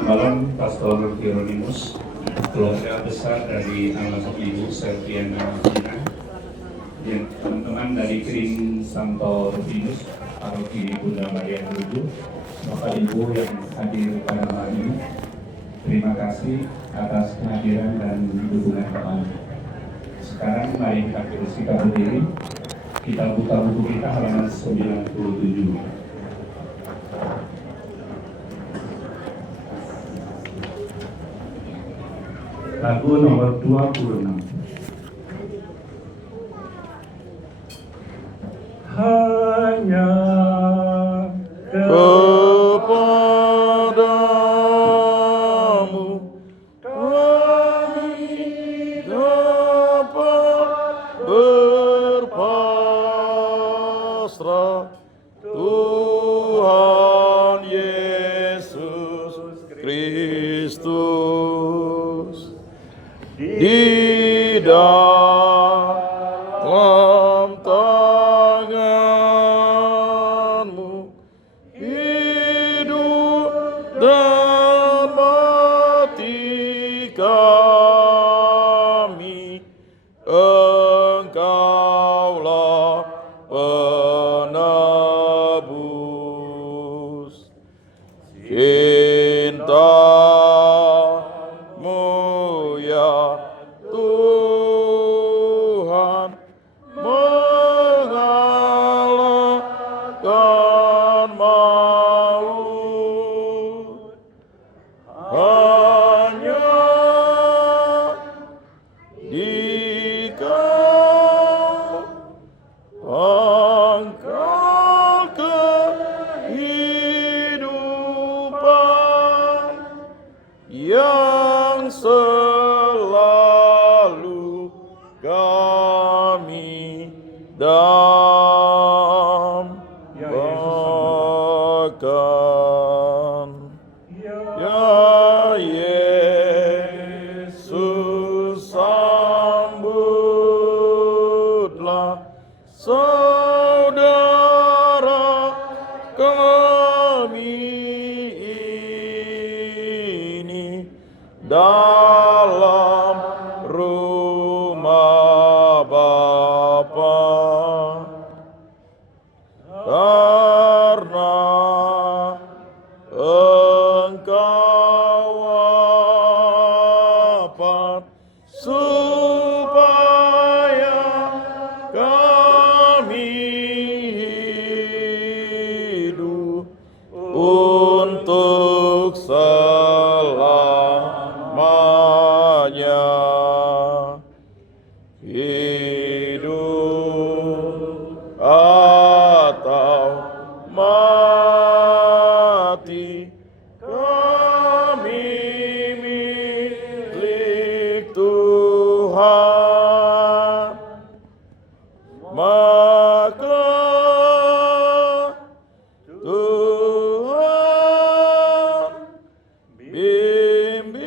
Selamat malam, Pastor Hieronymus, keluarga besar dari almarhum Ibu Selviana Pina, teman-teman dari Krim Santo Rufinus, Paroki Bunda Maria Tujuh, Bapak Ibu yang hadir pada malam ini. Terima kasih atas kehadiran dan dukungan kami. Sekarang mari kita berdiri, kita buka buku kita halaman 97. Lagu nomor 26. Hanya kepadamu kami dapat berpasrah, Tuhan Yesus Kristus. Di dalam tangan-Mu hidup dan mati kami, Engkaulah penebus. Cinta-Mu ya Tuhan mengalahkan maut. Hanya di Kau pangkal kehidupan yang selalu kami dambakan. Ya Yesus, sambutlah saudara kami ini dalam rumah Bapa, karena Engkau wafat supaya kami hidup untuk selamanya. Hidup atau mati, kami milik Tuhan. Maka Tuhan, bimbinglah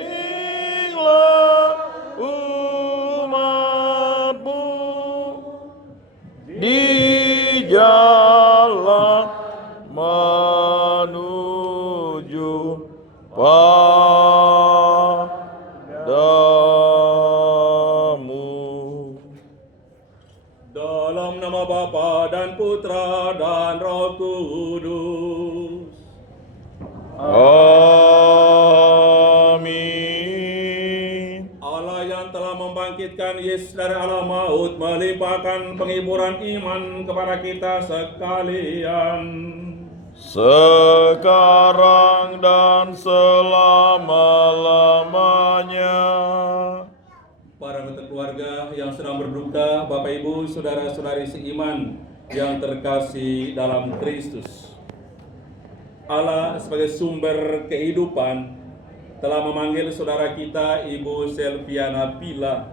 umat-Mu di jalan menuju padamu. Dalam nama Bapa dan Putra dan Roh Kudus. Amin. Allah yang telah membangkitkan Yesus dari alam maut melimpahkan penghiburan iman kepada kita sekalian. Sekarang dan selama-lamanya. Para anggota keluarga yang sedang berduka, Bapak Ibu, saudara-saudari seiman yang terkasih dalam Kristus. Allah sebagai sumber kehidupan telah memanggil saudara kita Ibu Selviana Pila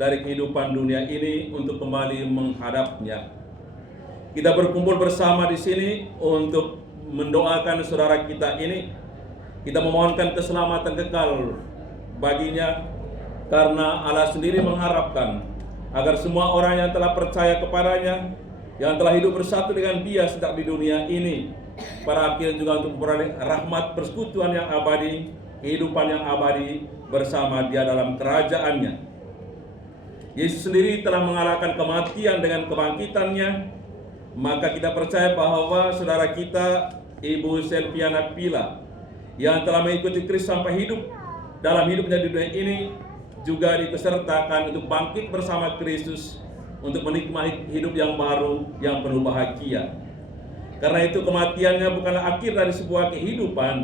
dari kehidupan dunia ini untuk kembali menghadapnya. Kita berkumpul bersama di sini untuk mendoakan saudara kita ini. Kita memohonkan keselamatan kekal baginya, karena Allah sendiri mengharapkan agar semua orang yang telah percaya kepadanya, yang telah hidup bersatu dengan Dia sejak di dunia ini, pada akhirnya juga untuk memperoleh rahmat persekutuan yang abadi kehidupan yang abadi bersama Dia dalam kerajaannya. Yesus sendiri telah mengalahkan kematian dengan kebangkitannya, maka kita percaya bahwa saudara kita, Ibu Selviana Pila, yang telah mengikuti Kristus sampai hidup dalam hidupnya di dunia ini, juga dipesertakan untuk bangkit bersama Kristus untuk menikmati hidup yang baru, yang penuh bahagia. Karena itu kematiannya bukanlah akhir dari sebuah kehidupan,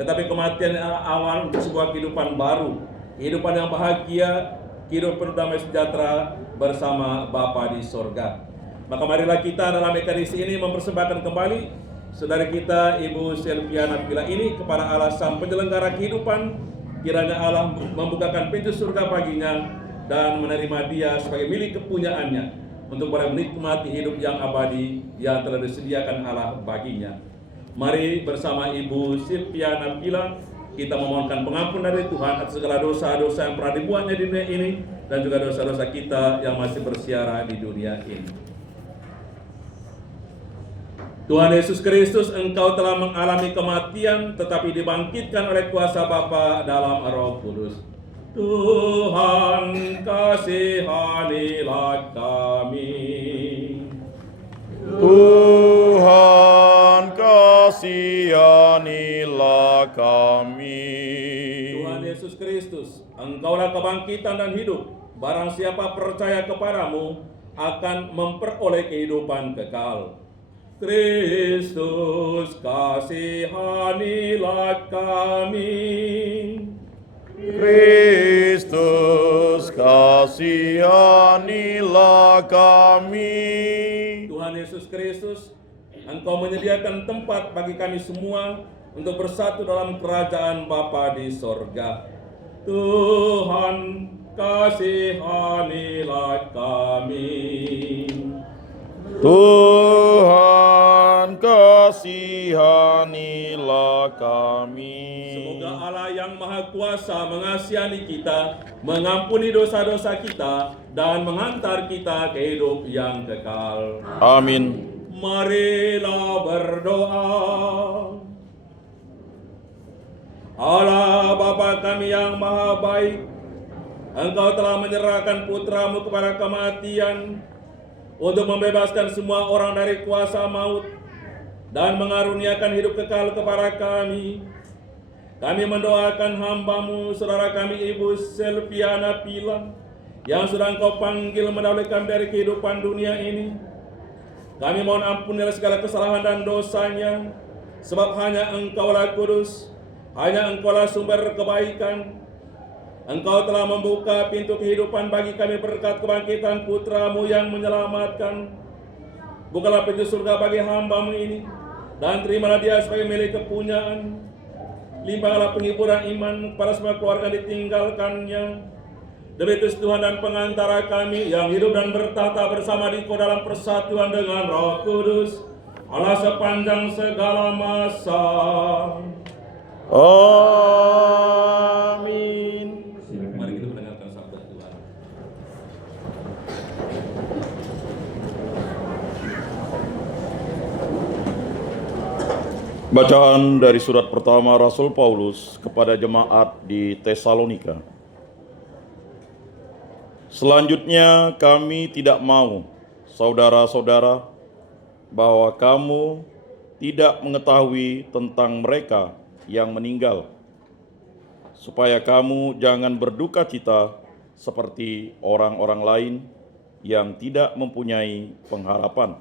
tetapi kematian adalah awal untuk sebuah kehidupan baru, kehidupan yang bahagia, kehidupan penuh damai sejahtera bersama Bapa di sorga. Maka marilah kita dalam Ekaristi ini mempersembahkan kembali saudara kita Ibu Selviana Pila ini kepada Allah Sang Penyelenggara kehidupan. Kiranya Allah membukakan pintu surga baginya dan menerima dia sebagai milik kepunyaannya untuk boleh menikmati hidup yang abadi yang telah disediakan Allah baginya. Mari bersama Ibu Selviana Pila kita memohonkan pengampunan dari Tuhan atas segala dosa-dosa yang pernah dibuatnya di dunia ini dan juga dosa-dosa kita yang masih bersiara di dunia ini. Tuhan Yesus Kristus, Engkau telah mengalami kematian tetapi dibangkitkan oleh kuasa Bapa dalam Roh Kudus. Tuhan, kasihanilah kami. Tuhan, kasihanilah kami. Tuhan Yesus Kristus, Engkaulah kebangkitan dan hidup. Barang siapa percaya kepadamu akan memperoleh kehidupan kekal. Kristus, kasihanilah kami. Kristus, kasihanilah kami. Tuhan Yesus Kristus, Engkau menyediakan tempat bagi kami semua untuk bersatu dalam kerajaan Bapa di sorga. Tuhan, kasihanilah kami. Tuhan, kasihanilah kami. Semoga Allah yang Maha Kuasa mengasihi kita, mengampuni dosa-dosa kita, dan menghantar kita ke hidup yang kekal. Amin. Marilah berdoa. Allah Bapa kami yang Maha Baik, Engkau telah menyerahkan putra-Mu kepada kematian untuk membebaskan semua orang dari kuasa maut dan mengaruniakan hidup kekal kepada kami. Kami mendoakan hamba-Mu, saudara kami Ibu Selviana Pila, yang sudah Engkau panggil mendahului kami dari kehidupan dunia ini. Kami mohon ampunilah segala kesalahan dan dosanya, sebab hanya Engkaulah kudus, hanya Engkaulah sumber kebaikan. Engkau telah membuka pintu kehidupan bagi kami berkat kebangkitan putra-Mu yang menyelamatkan. Bukalah pintu surga bagi hamba-Mu ini, dan terimalah dia sebagai milik kepunyaan. Limpahlah penghiburan iman kepada semua keluarga ditinggalkannya. Demi Kristus Tuhan dan pengantara kami yang hidup dan bertata bersama Dikau dalam persatuan dengan Roh Kudus, Allah sepanjang segala masa. Amin. Mari kita mendengarkan sabda Tuhan. Bacaan dari surat pertama Rasul Paulus kepada jemaat di Tesalonika. Selanjutnya kami tidak mau, saudara-saudara, bahwa kamu tidak mengetahui tentang mereka yang meninggal, supaya kamu jangan berduka cita seperti orang-orang lain yang tidak mempunyai pengharapan.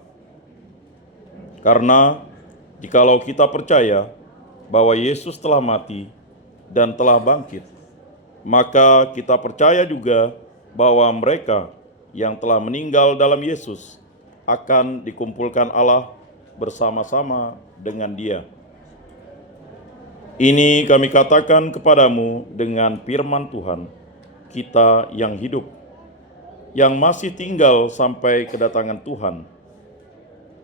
Karena jikalau kita percaya bahwa Yesus telah mati dan telah bangkit, maka kita percaya juga bahwa mereka yang telah meninggal dalam Yesus akan dikumpulkan Allah bersama-sama dengan Dia. Ini kami katakan kepadamu dengan firman Tuhan, kita yang hidup, yang masih tinggal sampai kedatangan Tuhan,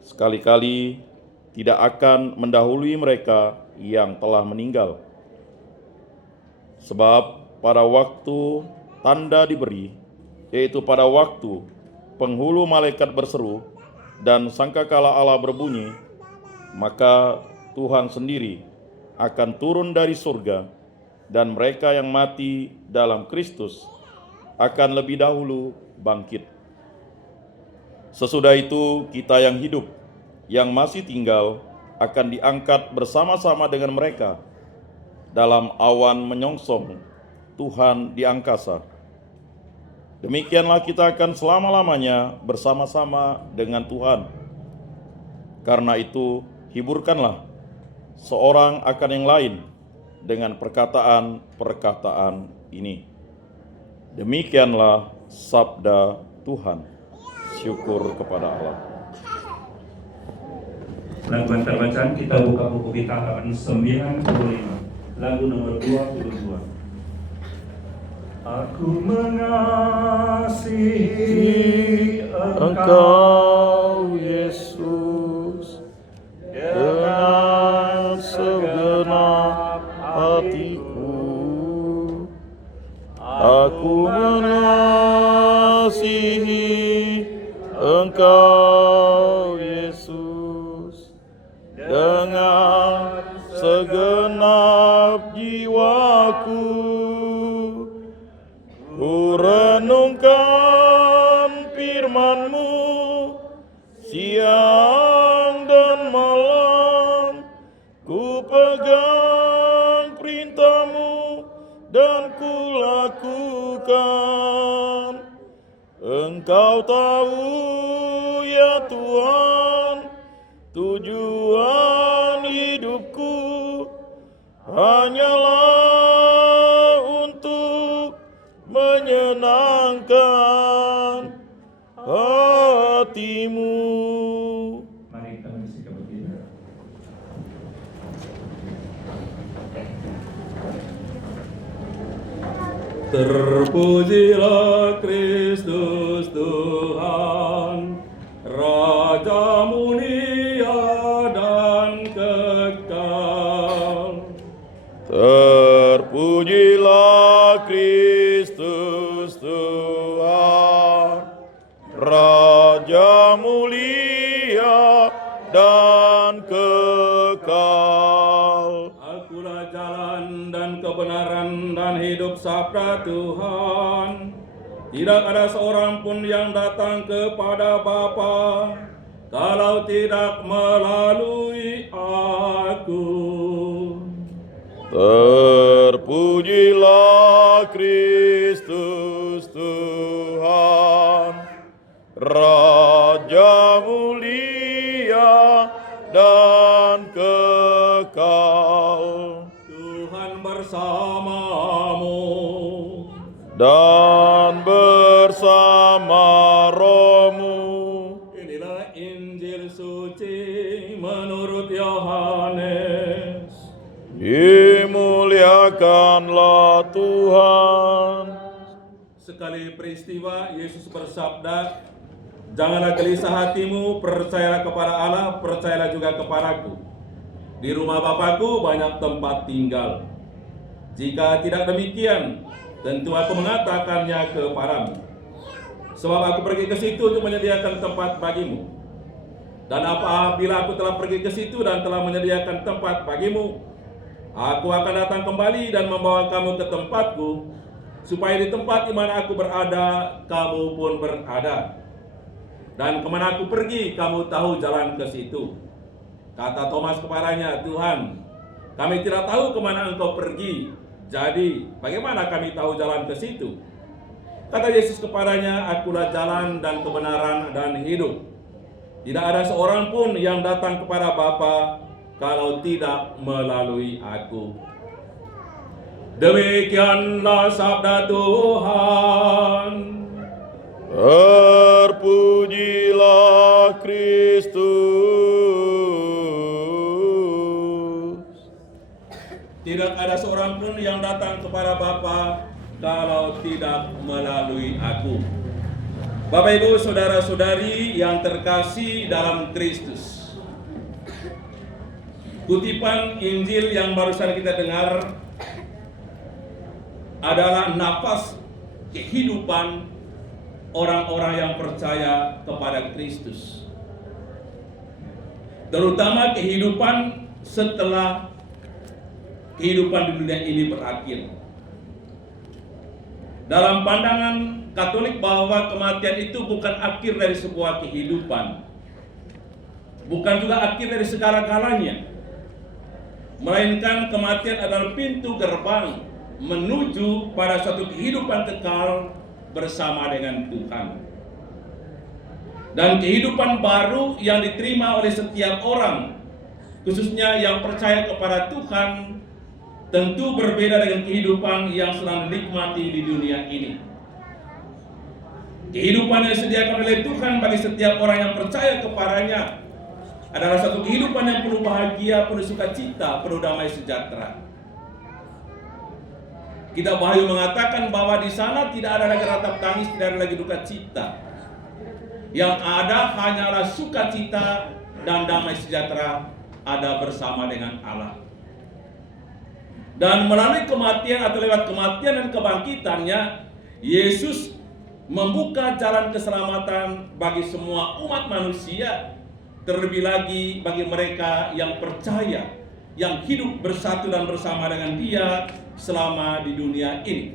sekali-kali tidak akan mendahului mereka yang telah meninggal. Sebab pada waktu tanda diberi, yaitu pada waktu penghulu malaikat berseru dan sangkakala Allah berbunyi, maka Tuhan sendiri akan turun dari surga dan mereka yang mati dalam Kristus akan lebih dahulu bangkit. Sesudah itu kita yang hidup, yang masih tinggal, akan diangkat bersama-sama dengan mereka dalam awan menyongsong Tuhan di angkasa. Demikianlah kita akan selama-lamanya bersama-sama dengan Tuhan. Karena itu, hiburkanlah seorang akan yang lain dengan perkataan-perkataan ini. Demikianlah sabda Tuhan. Syukur kepada Allah. Lagu antar bacaan kita buka buku kita halaman 95, lagu nomor 22. Aku mengasihi Engkau Yesus dengan segenap hatiku. Aku mengasihi Engkau Yesus dengan segenap jiwaku. Ku renungkan firman-Mu siang dan malam, ku pegang perintah-Mu dan ku lakukan. Engkau tahu ya Tuhan, tujuan hidupku hanyalah untuk menyenangkan hati-Mu. Mari kita bersikap berbeda. Terpujilah Kristus Tuhan, Raja mulia dan kekal. Terpujilah Kristus Tuhan, Raja mulia dan kekal. Akulah jalan dan kebenaran dan hidup, sabda Tuhan. Tidak ada seorang pun yang datang kepada Bapa kalau tidak melalui Aku. Terpujilah Kristus Tuhan, Raja mulia dan kekal. Tuhan bersamamu. Dan bersama rohmu. Inilah Injil suci menurut Yohanes. Dimuliakanlah Tuhan. Sekali peristiwa Yesus bersabda, "Janganlah gelisah hatimu, percayalah kepada Allah, percayalah juga kepadaku. Di rumah Bapakku banyak tempat tinggal. Jika tidak demikian, tentu aku mengatakannya kepadamu. Sebab aku pergi ke situ untuk menyediakan tempat bagimu. Dan apabila aku telah pergi ke situ dan telah menyediakan tempat bagimu, aku akan datang kembali dan membawa kamu ke tempatku, supaya di tempat di mana aku berada, kamu pun berada. Dan kemana aku pergi, kamu tahu jalan ke situ." Kata Thomas kepadanya, "Tuhan, kami tidak tahu kemana Engkau pergi. Jadi, bagaimana kami tahu jalan ke situ?" Kata Yesus kepadanya, "Akulah jalan dan kebenaran dan hidup. Tidak ada seorang pun yang datang kepada Bapa kalau tidak melalui Aku." Demikianlah sabda Tuhan. Terpujilah Kristus. Tidak ada seorang pun yang datang kepada Bapa kalau tidak melalui Aku. Bapak, Ibu, saudara-saudari yang terkasih dalam Kristus, kutipan Injil yang barusan kita dengar adalah nafas kehidupan orang-orang yang percaya kepada Kristus, terutama kehidupan setelah kehidupan di dunia ini berakhir. Dalam pandangan Katolik bahwa kematian itu bukan akhir dari sebuah kehidupan, bukan juga akhir dari segala-galanya, melainkan kematian adalah pintu gerbang menuju pada suatu kehidupan kekal bersama dengan Tuhan. Dan kehidupan baru yang diterima oleh setiap orang, khususnya yang percaya kepada Tuhan, tentu berbeda dengan kehidupan yang sedang dinikmati di dunia ini. Kehidupan yang disediakan oleh Tuhan bagi setiap orang yang percaya kepadanya adalah satu kehidupan yang penuh bahagia, penuh sukacita, penuh damai sejahtera. Kitab Wahyu mengatakan bahwa di sana tidak ada lagi ratap tangis, tidak ada lagi duka cita. Yang ada hanyalah sukacita dan damai sejahtera ada bersama dengan Allah. Dan melalui kematian atau lewat kematian dan kebangkitannya, Yesus membuka jalan keselamatan bagi semua umat manusia, terlebih lagi bagi mereka yang percaya, yang hidup bersatu dan bersama dengan Dia selama di dunia ini.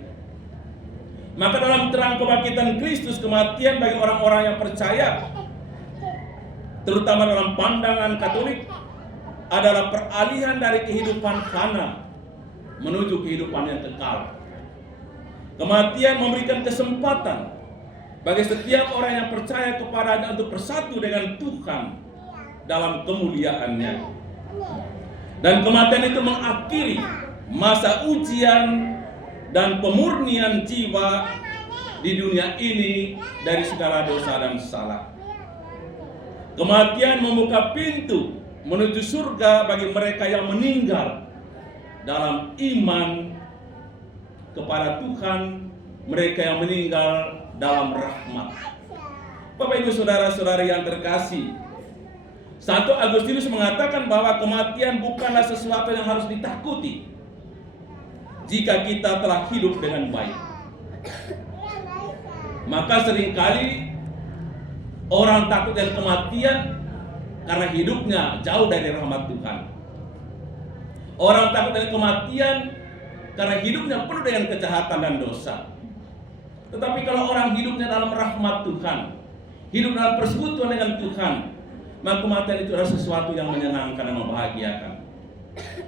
Maka dalam terang kebangkitan Kristus, kematian bagi orang-orang yang percaya, terutama dalam pandangan Katolik, adalah peralihan dari kehidupan fana menuju kehidupan yang kekal. Kematian memberikan kesempatan bagi setiap orang yang percaya kepadanya untuk bersatu dengan Tuhan dalam kemuliaannya. Dan kematian itu mengakhiri masa ujian dan pemurnian jiwa di dunia ini dari segala dosa dan salah. Kematian membuka pintu menuju surga bagi mereka yang meninggal dalam iman kepada Tuhan, mereka yang meninggal dalam rahmat. Bapak Ibu saudara-saudari yang terkasih, Santo Agustinus mengatakan bahwa kematian bukanlah sesuatu yang harus ditakuti jika kita telah hidup dengan baik. Maka seringkali orang takut dengan kematian karena hidupnya jauh dari rahmat Tuhan. Orang takut dengan kematian karena hidupnya penuh dengan kejahatan dan dosa. Tetapi kalau orang hidupnya dalam rahmat Tuhan, hidup dalam persekutuan dengan Tuhan, maka kematian itu adalah sesuatu yang menyenangkan dan membahagiakan.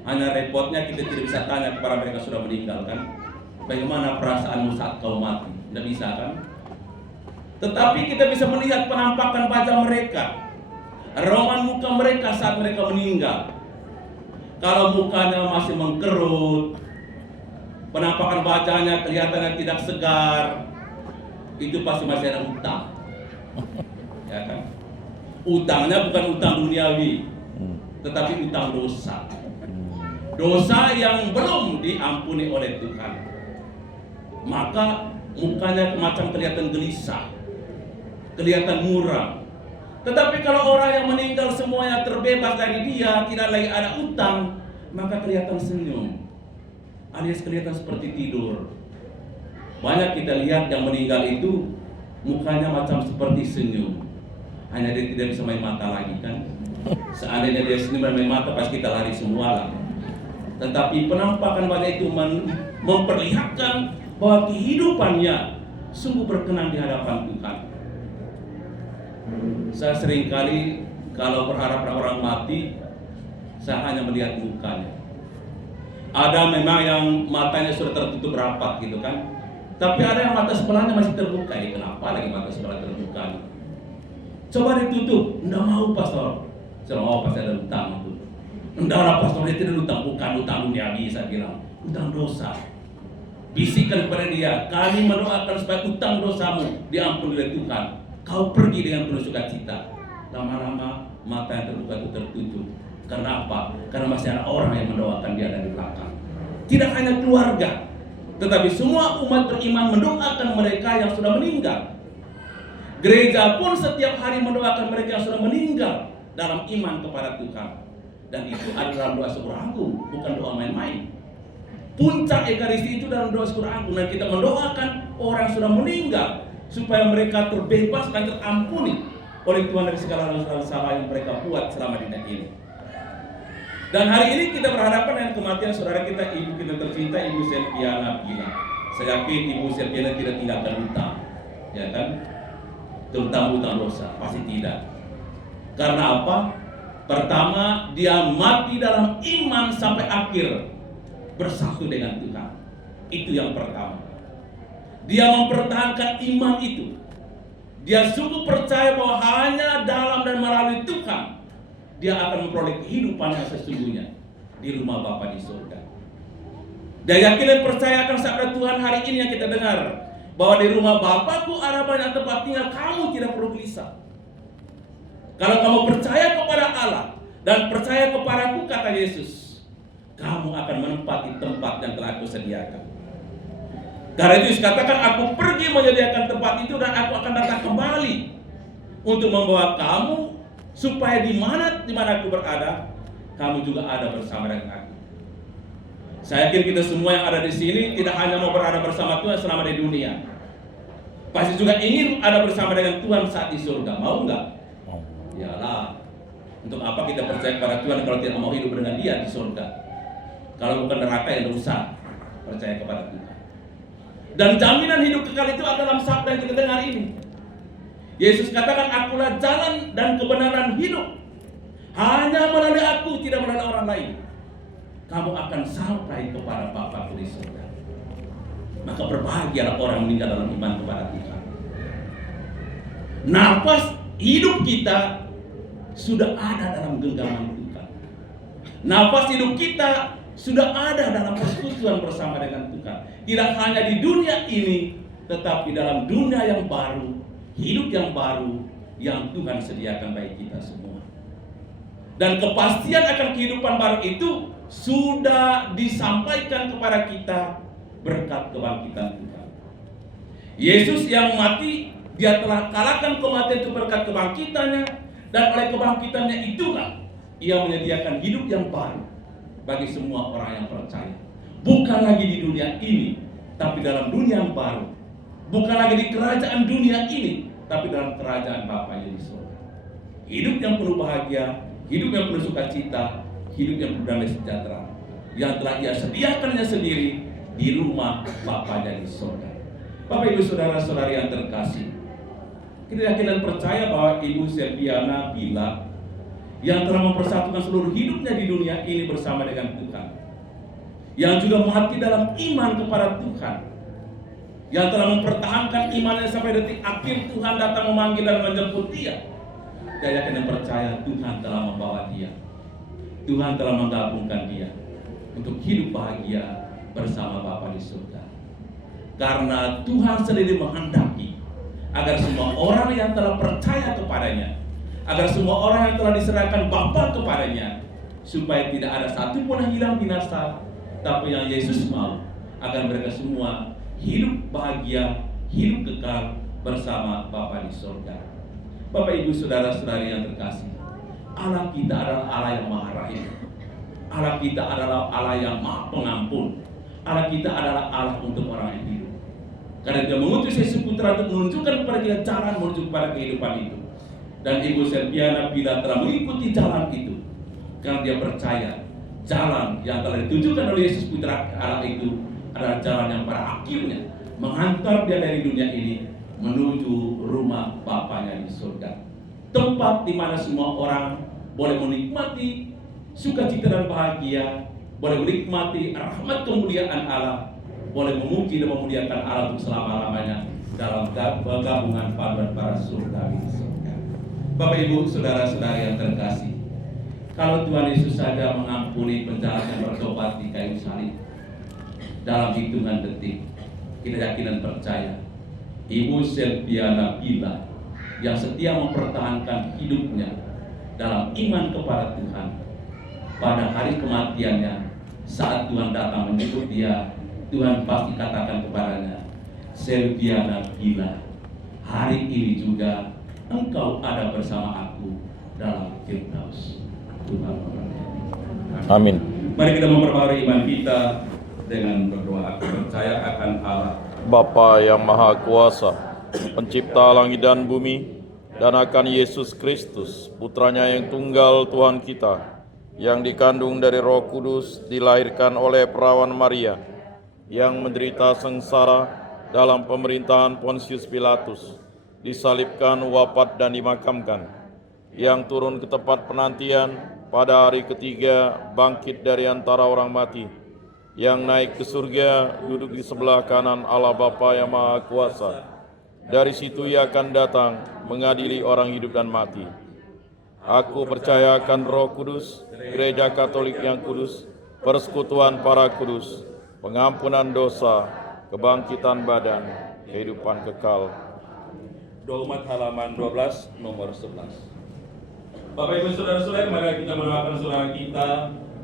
Hanya repotnya kita tidak bisa tanya kepada mereka sudah meninggal kan, bagaimana perasaanmu saat kau mati? Tidak bisa kan? Tetapi kita bisa melihat penampakan wajah mereka, rawaman muka mereka saat mereka meninggal. Kalau mukanya masih mengkerut, penampakan wajahnya kelihatannya tidak segar, itu pasti masih ada utang. Ya kan? Utangnya bukan utang duniawi, tetapi utang dosa. Dosa yang belum diampuni oleh Tuhan. Maka mukanya macam kelihatan gelisah, kelihatan muram. Tetapi kalau orang yang meninggal semuanya terbebas dari dia, tidak lagi ada utang, maka kelihatan senyum, alias kelihatan seperti tidur. Banyak kita lihat yang meninggal itu mukanya macam seperti senyum, hanya dia tidak bisa main mata lagi kan. Seandainya dia senyum dan main mata, pasti kita lari semua lah. Tetapi penampakan wajah itu memperlihatkan bahwa kehidupannya sungguh berkenan di hadapan Tuhan. Saya seringkali kalau berharap orang mati, saya hanya melihat mukanya. Ada memang yang matanya sudah tertutup rapat gitu kan, tapi ada yang mata sebelahnya masih terbuka. Kenapa lagi mata sebelah terbuka? Coba ditutup, enggak mau pastor. Saya mau pasti ada utang itu. Enggak lah pastor, dia tidak utang, bukan utang duniawi, saya bilang utang dosa. Bisikkan kepada dia, kami mendoakan supaya utang dosamu diampuni oleh Tuhan. Kau pergi dengan penuh sukacita. Lama-lama mata yang terbuka itu tertutup. Karena apa? Karena masih ada orang yang mendoakan dia dari belakang. Tidak hanya keluarga, tetapi semua umat beriman mendoakan mereka yang sudah meninggal. Gereja pun setiap hari mendoakan mereka yang sudah meninggal dalam iman kepada Tuhan. Dan itu adalah doa syukur agung, bukan doa main-main. Puncak Ekaristi itu dalam doa syukur agung. Dan kita mendoakan orang yang sudah meninggal supaya mereka terbebas dan terampuni oleh Tuhan dari segala dosa salah yang mereka buat selama di dunia ini. Dan hari ini kita berhadapan dengan kematian saudara kita, ibu kita tercinta, Ibu Selviana Bila. Saya yakin Ibu Selviana tidak tinggalkan utang, ya kan? Terutama utang dosa, pasti tidak. Karena apa? Pertama, dia mati dalam iman sampai akhir, bersatu dengan Tuhan. Itu yang pertama. Dia mempertahankan iman itu. Dia sungguh percaya bahwa hanya dalam dan melalui Tuhan dia akan memperoleh kehidupan yang sesungguhnya di rumah Bapa di surga. Dia yakin dan percaya akan sabda Tuhan hari ini yang kita dengar, bahwa di rumah Bapakku ada banyak tempat tinggal, kamu tidak perlu gelisah. Kalau kamu percaya kepada Allah dan percaya kepadaku, kata Yesus, kamu akan menempati tempat yang telah aku sediakan. Karena itu dikatakan, aku pergi menyediakan tempat itu dan aku akan datang kembali untuk membawa kamu, supaya di mana aku berada, kamu juga ada bersama dengan aku. Saya yakin kita semua yang ada di sini tidak hanya mau berada bersama Tuhan selama di dunia, pasti juga ingin ada bersama dengan Tuhan saat di surga. Mau nggak? Iyalah. Untuk apa kita percaya kepada Tuhan kalau tidak mau hidup dengan Dia di surga? Kalau bukan neraka, ya tidak usah percaya kepada Tuhan. Dan jaminan hidup kekal itu adalah sabda yang kita dengar ini. Yesus katakan, akulah jalan dan kebenaran hidup. Hanya melalui aku, tidak melalui orang lain, kamu akan sampai kepada Bapa di surga. Maka berbahagialah orang yang meninggal dalam iman kepada Tuhan. Nafas hidup kita sudah ada dalam genggaman Tuhan. Nafas hidup kita sudah ada dalam persekutuan bersama dengan Tuhan. Tidak hanya di dunia ini, tetapi dalam dunia yang baru, hidup yang baru yang Tuhan sediakan bagi kita semua. Dan kepastian akan kehidupan baru itu sudah disampaikan kepada kita berkat kebangkitan Tuhan. Yesus yang mati, Dia telah kalahkan kematian itu berkat kebangkitannya, dan oleh kebangkitannya itulah Ia menyediakan hidup yang baru bagi semua orang yang percaya. Bukan lagi di dunia ini, tapi dalam dunia yang baru. Bukan lagi di kerajaan dunia ini, tapi dalam kerajaan Bapa di surga. Hidup yang penuh bahagia, hidup yang penuh sukacita, hidup yang penuh damai sejahtera, yang telah Ia sediakannya sendiri di rumah Bapa di surga. Bapak Ibu saudara-saudari yang terkasih, kita yakin dan percaya bahwa Ibu Selviana Bila yang telah mempersatukan seluruh hidupnya di dunia ini bersama dengan Tuhan, yang juga mati dalam iman kepada Tuhan, yang telah mempertahankan imannya sampai detik akhir Tuhan datang memanggil dan menjemput dia. Saya yakin dan percaya Tuhan telah membawa dia, Tuhan telah menggabungkan dia untuk hidup bahagia bersama Bapa di surga. Karena Tuhan sendiri menghendaki agar semua orang yang telah percaya kepadanya, agar semua orang yang telah diserahkan Bapa kepadanya, supaya tidak ada satupun yang hilang binasa, tapi yang Yesus mau agar mereka semua hidup bahagia, hidup kekal bersama Bapa di surga. Bapak Ibu saudara-saudari yang terkasih, Allah kita adalah Allah yang Maha Rahim. Allah kita adalah Allah yang Maha Pengampun. Allah kita adalah Allah untuk orang yang hidup. Karena Dia mengutus Yesus Putra untuk menunjukkan kepada kita jalan menuju kepada kehidupan itu. Dan Ibu Selviana Bila telah mengikuti jalan itu, karena dia percaya jalan yang telah ditunjukkan oleh Yesus Putra Allah itu adalah jalan yang pada akhirnya menghantar dia dari dunia ini menuju rumah Bapanya di surga. Tempat di mana semua orang boleh menikmati sukacita dan bahagia, boleh menikmati rahmat kemuliaan Allah, boleh memuji dan memuliakan Allah untuk selama-lamanya dalam gabungan paduan para surga di surga. Bapak Ibu saudara-saudari yang terkasih, kalau Tuhan Yesus saja mengampuni penjahat yang bertobat di kayu salib dalam hitungan detik, kita yakin dan percaya Ibu Selviana Bila yang setia mempertahankan hidupnya dalam iman kepada Tuhan, pada hari kematiannya, saat Tuhan datang menjemput dia, Tuhan pasti katakan kepadanya, Selviana Bila, hari ini juga engkau ada bersama aku dalam Firdaus. Tuhan memberkati. Amin. Mari kita memperbarui iman kita dengan berdoa. Aku percaya akan Allah, Bapa yang Maha Kuasa, pencipta langit dan bumi, dan akan Yesus Kristus, putranya yang tunggal Tuhan kita, yang dikandung dari Roh Kudus, dilahirkan oleh perawan Maria, yang menderita sengsara dalam pemerintahan Pontius Pilatus, disalibkan, wafat, dan dimakamkan, yang turun ke tempat penantian, pada hari ketiga bangkit dari antara orang mati, yang naik ke surga, duduk di sebelah kanan Allah Bapa yang Maha Kuasa. Dari situ Ia akan datang mengadili orang hidup dan mati. Aku percaya akan Roh Kudus, Gereja Katolik yang kudus, persekutuan para kudus, pengampunan dosa, kebangkitan badan, kehidupan kekal. Doa umat halaman 12 nomor 11. Bapak Ibu Saudara-saudara, mari kita mendoakan saudara kita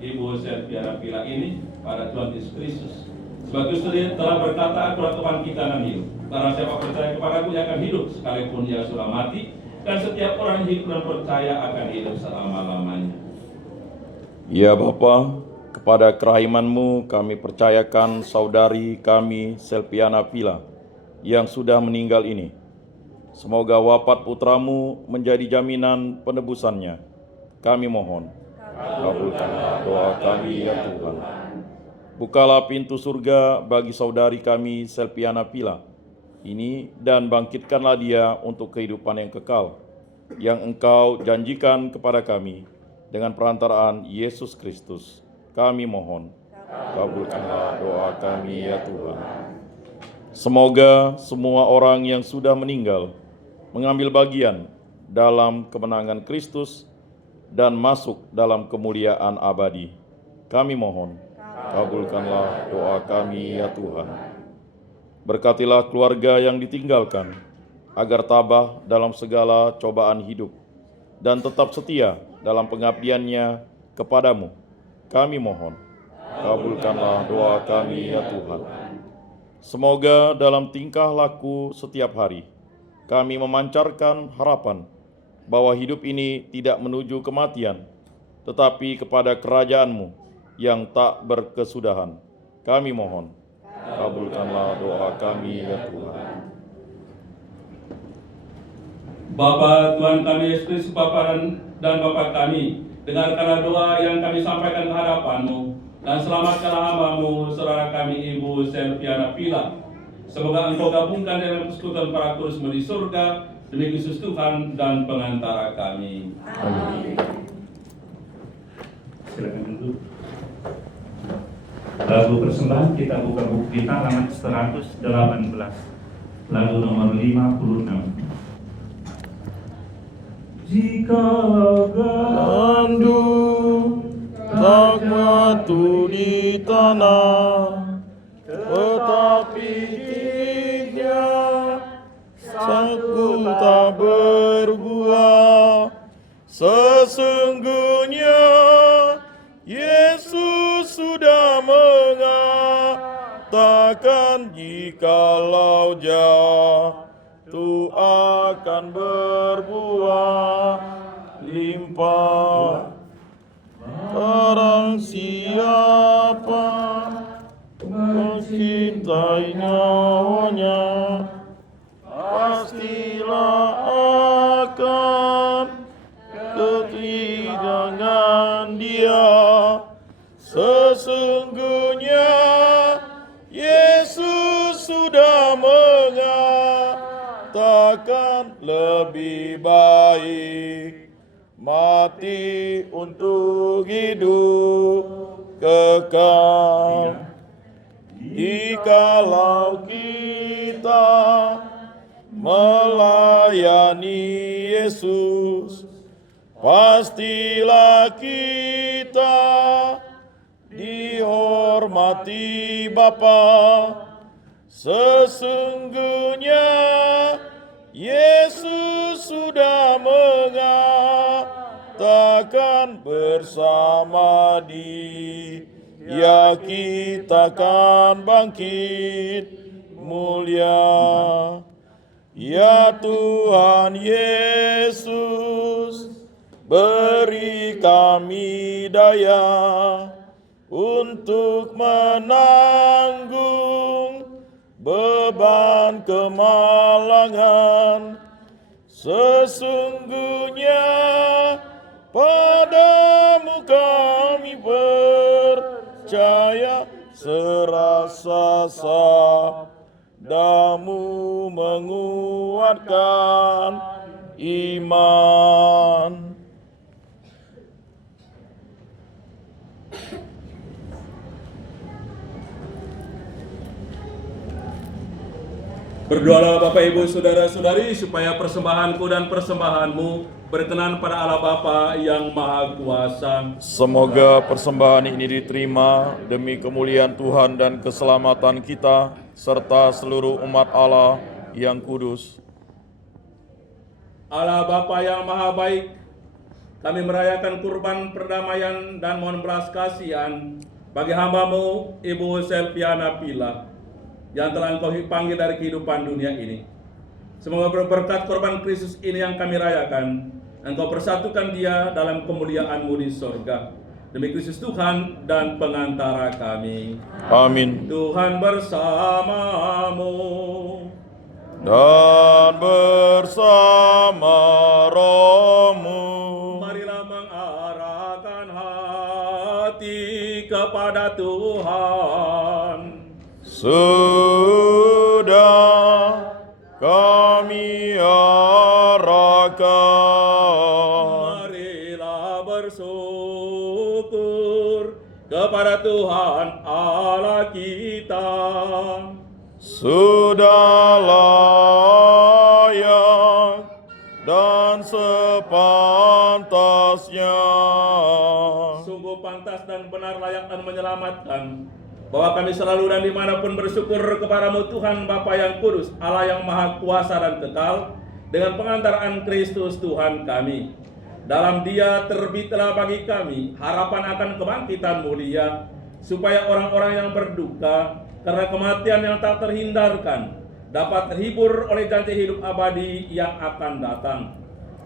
Ibu Selviana Pila ini pada Tuhan Yesus Kristus. Sebab Kristus telah berkata, "Akulah Tuhan kita yang hidup. Barang siapa percaya kepadaku yang akan hidup sekalipun ia sudah mati, dan setiap orang hidup dan percaya akan hidup selama-lamanya." Ya Bapa, kepada kerahiman-Mu kami percayakan saudari kami Selviana Pila yang sudah meninggal ini. Semoga wafat putramu menjadi jaminan penebusannya. Kami mohon, kabulkanlah doa kami ya Tuhan. Bukalah pintu surga bagi saudari kami Selviana Pila ini, dan bangkitkanlah dia untuk kehidupan yang kekal, yang Engkau janjikan kepada kami dengan perantaraan Yesus Kristus. Kami mohon, kabulkanlah doa kami ya Tuhan. Semoga semua orang yang sudah meninggal mengambil bagian dalam kemenangan Kristus dan masuk dalam kemuliaan abadi. Kami mohon, kabulkanlah doa kami ya Tuhan. Berkatilah keluarga yang ditinggalkan, agar tabah dalam segala cobaan hidup, dan tetap setia dalam pengabdiannya kepadamu. Kami mohon, kabulkanlah doa kami ya Tuhan. Semoga dalam tingkah laku setiap hari, kami memancarkan harapan bahwa hidup ini tidak menuju kematian, tetapi kepada kerajaan-Mu yang tak berkesudahan. Kami mohon, kabulkanlah doa kami ya Tuhan. Bapa Tuhan kami Yesus Kristus, Bapa dan Bapa kami, dengarkanlah doa yang kami sampaikan ke hadapan-Mu, dan selamatkanlah hamba-Mu, saudara kami Ibu Selviana Pila. Semoga Engkau gabungkan dalam persekutuan para kudus di surga, demi Kristus Tuhan dan pengantara kami. Amin. Silakan duduk. Lagu persembahan kita buka buku kita halaman 118, lagu nomor 56. Jikalau Gandum tak matu di tanah, tetapi tiga aku tak berbuah. Sesungguhnya Yesus sudah mengatakan, jikalau jatuh akan berbuah limpah. Barang siapa mencintai nyawanya, pastilah akan kehilangan dia. Sesungguhnya Yesus sudah mengatakan, lebih baik mati untuk hidup kekal. Jikalau kita melayani Yesus, pastilah kita dihormati Bapa. Sesungguhnya Yesus sudah mengatakan, bersama Dia kita akan bangkit mulia. Ya Tuhan Yesus, beri kami daya untuk menanggung beban kemalangan. Sesungguhnya padamu percaya serasa sabdamu menguatkan iman. Berdoalah Bapak Ibu Saudara-saudari supaya persembahanku dan persembahanmu berkenan pada Allah Bapa yang Maha Kuasa. Semoga persembahan ini diterima demi kemuliaan Tuhan dan keselamatan kita, serta seluruh umat Allah yang kudus. Allah Bapa yang Maha Baik, kami merayakan kurban perdamaian dan mohon belas kasihan bagi hamba-Mu Ibu Selviana Pila yang telah Engkau panggil dari kehidupan dunia ini. Semoga berkat korban Kristus ini yang kami rayakan, Engkau persatukan dia dalam kemuliaan-Mu di sorga. Demi Kristus Tuhan dan pengantara kami. Amin. Tuhan bersamamu. Dan bersama rohmu, Marilah mengarahkan hati kepada Tuhan. sudah kami arahkan. Marilah bersyukur kepada Tuhan Allah kita. Sudah layak dan sepantasnya. Sungguh pantas dan benar, layak dan menyelamatkan, bahwa kami selalu dan dimanapun bersyukur kepadamu Tuhan Bapa yang kudus, Allah yang maha kuasa dan kekal, dengan pengantaraan Kristus Tuhan kami. Dalam Dia terbitlah bagi kami harapan akan kebangkitan mulia, supaya orang-orang yang berduka karena kematian yang tak terhindarkan dapat terhibur oleh janji hidup abadi yang akan datang.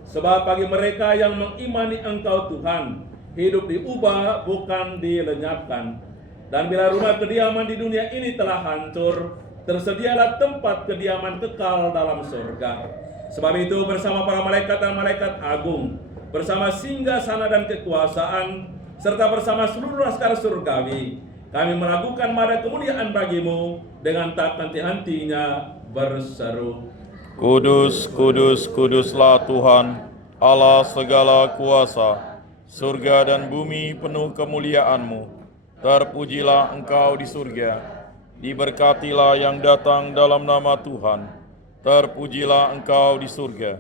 Sebab bagi mereka yang mengimani Engkau Tuhan, hidup diubah bukan dilenyapkan. Dan bila rumah kediaman di dunia ini telah hancur, tersedialah tempat kediaman kekal dalam surga. Sebab itu bersama para malaikat dan malaikat agung, bersama singgasana dan kekuasaan, serta bersama seluruh laskar surgawi, kami melakukan mada kemuliaan bagimu dengan tak henti-hentinya berseru, Kudus, kudus, kuduslah Tuhan, Allah segala kuasa. Surga dan bumi penuh kemuliaan-Mu. Terpujilah Engkau di surga. Diberkatilah yang datang dalam nama Tuhan. Terpujilah Engkau di surga.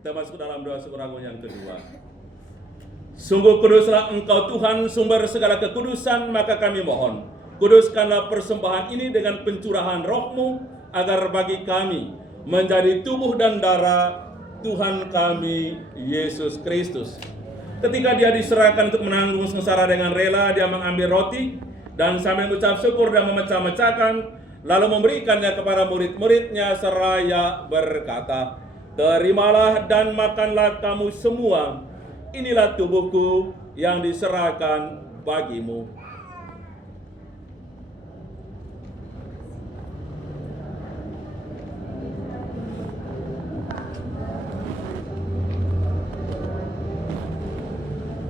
Kita masuk dalam doa syukur agung yang kedua. Sungguh kuduslah Engkau Tuhan, sumber segala kekudusan, maka kami mohon, kuduskanlah persembahan ini dengan pencurahan roh-Mu, agar bagi kami menjadi tubuh dan darah Tuhan kami, Yesus Kristus. Ketika Dia diserahkan untuk menanggung sengsara dengan rela, Dia mengambil roti, dan sambil mengucap syukur dan memecah-mecahkan, lalu memberikannya kepada murid-muridnya seraya berkata, "Terimalah dan makanlah kamu semua, inilah tubuhku yang diserahkan bagimu."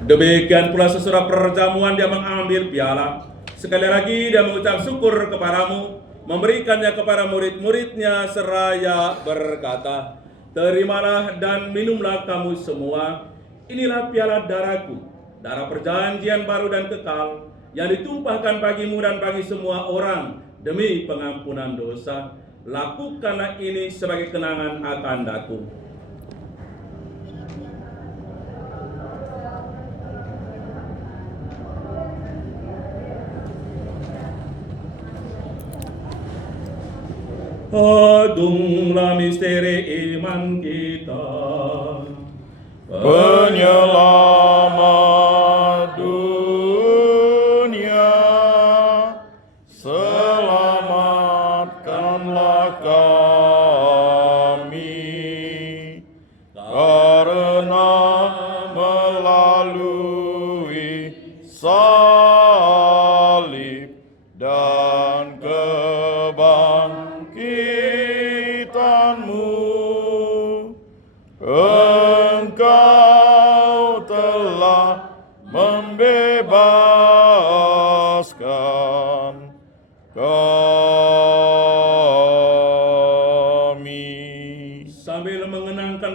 Demikian pula sesudah perjamuan Dia mengambil piala. Sekali lagi Dia mengucap syukur kepadamu, memberikannya kepada murid-muridnya seraya berkata, "Terimalah dan minumlah kamu semua, inilah piala darahku, darah perjanjian baru dan kekal, yang ditumpahkan bagimu dan bagi semua orang demi pengampunan dosa. Lakukanlah ini sebagai kenangan akan aku." Agunglah misteri iman kita, Penyelamat dunia, selamatkanlah kami, karena melalui salib dan kebangkitan-Mu, Engkau telah membebaskan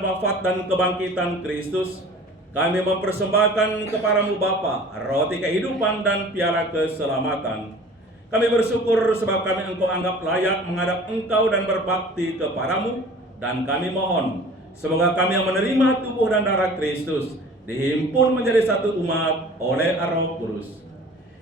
wafat dan kebangkitan Kristus, kami mempersembahkan kepadamu Bapa, roti kehidupan dan piala keselamatan. Kami bersyukur sebab kami Engkau anggap layak menghadap Engkau dan berbakti kepadamu, dan kami mohon, semoga kami yang menerima tubuh dan darah Kristus, dihimpun menjadi satu umat oleh Roh Kudus.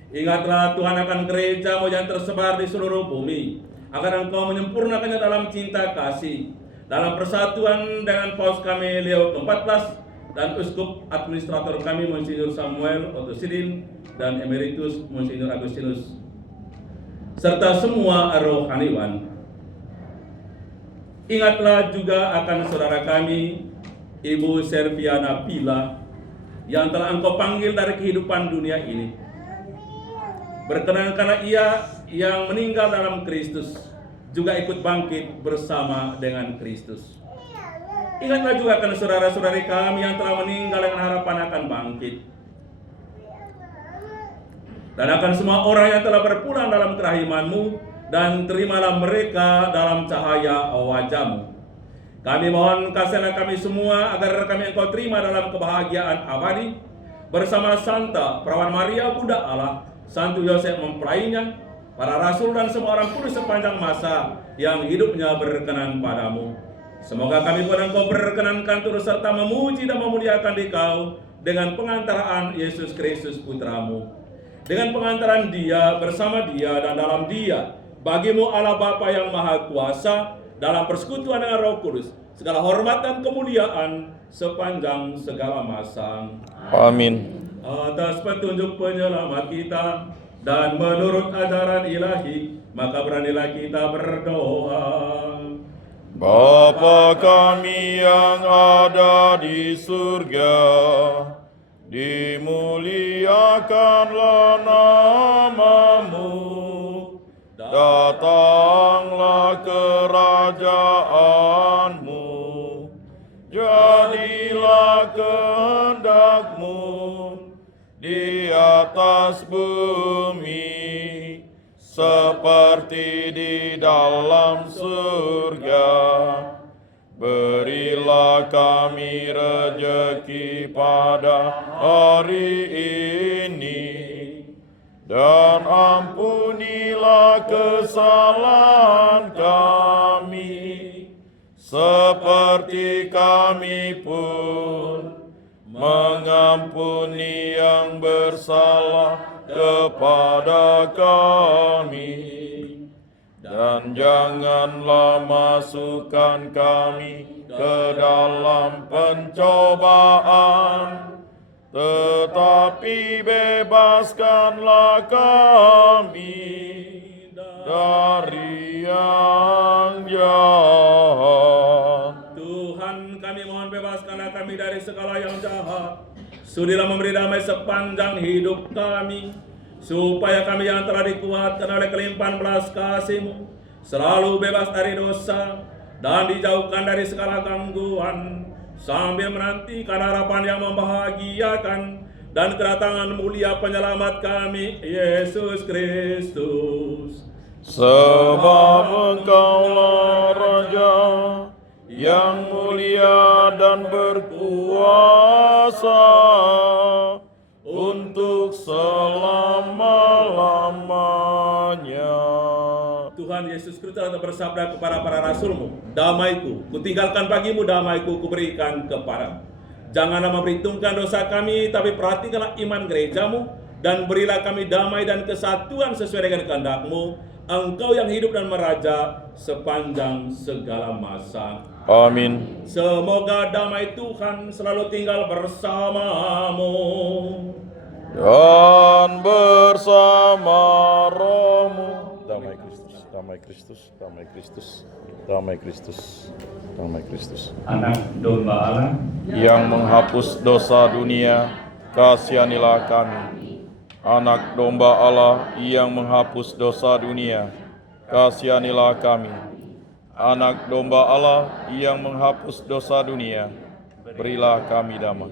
Ingatlah Tuhan akan gereja-Mu yang tersebar di seluruh bumi, agar Engkau menyempurnakannya dalam cinta kasih, dalam persatuan dengan Paus kami Leo ke-14 dan Uskup Administrator kami Monsinyur Samuel Otosidin dan Emeritus Monsinyur Agustinus, serta semua rohaniwan. Ingatlah juga akan saudara kami, Ibu Serviana Pila, yang telah Engkau panggil dari kehidupan dunia ini. Berkenan karena ia yang meninggal dalam Kristus juga ikut bangkit bersama dengan Kristus. Ingatlah juga akan saudara-saudari kami yang telah meninggal dengan harapan akan bangkit. Dan akan semua orang yang telah berpulang dalam kerahiman-Mu, dan terimalah mereka dalam cahaya wajah-Mu. Kami mohon kasihlah kami semua agar kami Engkau terima dalam kebahagiaan abadi bersama Santa Perawan Maria Bunda Allah, Santo Yosef mempelainya, para rasul dan semua orang kudus sepanjang masa yang hidupnya berkenan padamu. Semoga kami pun Engkau berkenankan turut serta memuji dan memuliakan Dikau dengan pengantaraan Yesus Kristus Putramu. Dengan pengantaran Dia, bersama Dia, dan dalam Dia, bagimu Allah Bapa yang Maha Kuasa, dalam persekutuan dengan Roh Kudus, segala hormat dan kemuliaan sepanjang segala masa. Amin. Atas petunjuk penyelamat kita dan menurut ajaran ilahi, maka beranilah kita berdoa. Bapa kami yang ada di surga, dimuliakanlah nama-Mu, datanglah kerajaan-Mu, jadilah kehendak-Mu di atas bumi seperti di dalam surga. Berilah kami rejeki pada hari ini, dan ampunilah kesalahan kami, seperti kami pun mengampuni yang bersalah kepada kami. Dan janganlah masukkan kami ke dalam pencobaan, tetapi bebaskanlah kami dari yang jahat. Tuhan, kami mohon bebaskanlah kami dari segala yang jahat. Sudilah memberi damai sepanjang hidup kami, supaya kami yang telah dikuatkan oleh kelimpahan belas kasih-Mu selalu bebas dari dosa dan dijauhkan dari segala gangguan, sambil menantikan harapan yang membahagiakan dan kedatangan mulia penyelamat kami, Yesus Kristus. Sebab Engkaulah Raja yang mulia dan berkuasa untuk selama-lamanya. Tuhan Yesus Kristus telah bersabda kepada para rasul-Mu, damai-Ku kutinggalkan bagimu, damai-Ku kuberikan kepadamu. Janganlah memperhitungkan dosa kami, tapi perhatikanlah iman gereja-Mu, dan berilah kami damai dan kesatuan sesuai dengan kehendak-Mu, Engkau yang hidup dan meraja sepanjang segala masa. Amin. Semoga damai Tuhan selalu tinggal bersamamu Dan bersama rohmu. Damai Kristus, damai Kristus, damai Kristus, damai Kristus, damai Kristus. Anak domba Allah Yang menghapus dosa dunia, kasihanilah kami. Anak domba Allah yang menghapus dosa dunia, kasihanilah kami. Anak domba Allah yang menghapus dosa dunia, berilah kami damai.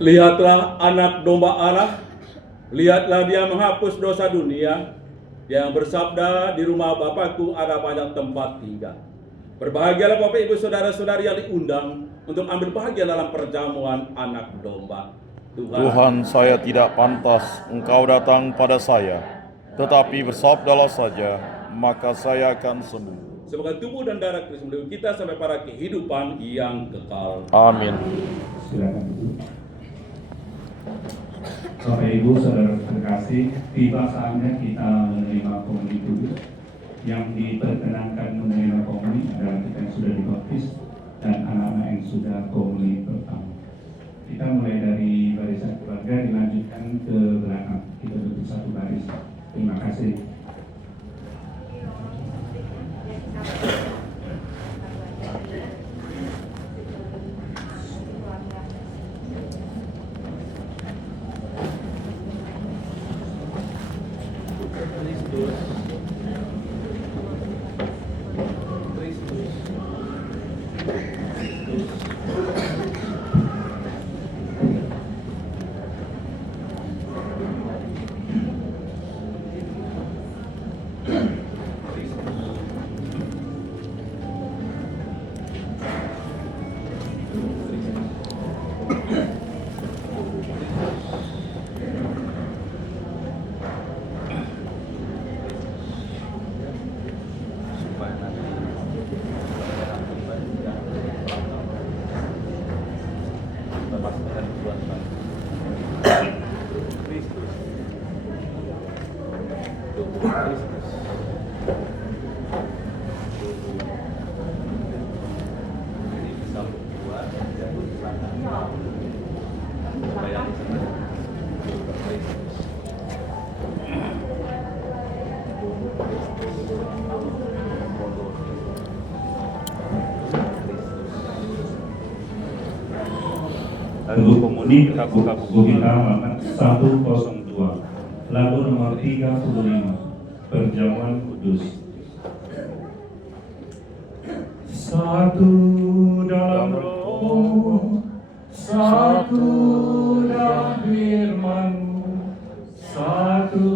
Lihatlah anak domba Allah, lihatlah dia menghapus dosa dunia, yang bersabda di rumah Bapakku ada banyak tempat tinggal. Berbahagialah Bapak Ibu Saudara-saudari yang diundang untuk ambil bahagian dalam perjamuan anak domba. Tuhan, saya tidak pantas Engkau datang pada saya, tetapi bersabdalah saja, maka saya akan sembuh. Semoga tubuh dan darah Kristus melindungi kita sampai pada kehidupan yang kekal. Amin. Silakan Ibu. Bapak Ibu Saudara terkasih, tiba saatnya kita menerima komuni kudus. Yang diperkenankan menerima komuni adalah kita yang sudah dibaptis dan anak-anak yang sudah komuni pertama. Kita mulai dari barisan keluarga dilanjutkan ke belakang. Kita duduk satu baris. Terima kasih. Lagu komuni kita buka buku kita halaman 102, lagu nomor 35, Perjamuan Kudus. Satu dalam Roh, satu dalam firman-Mu, satu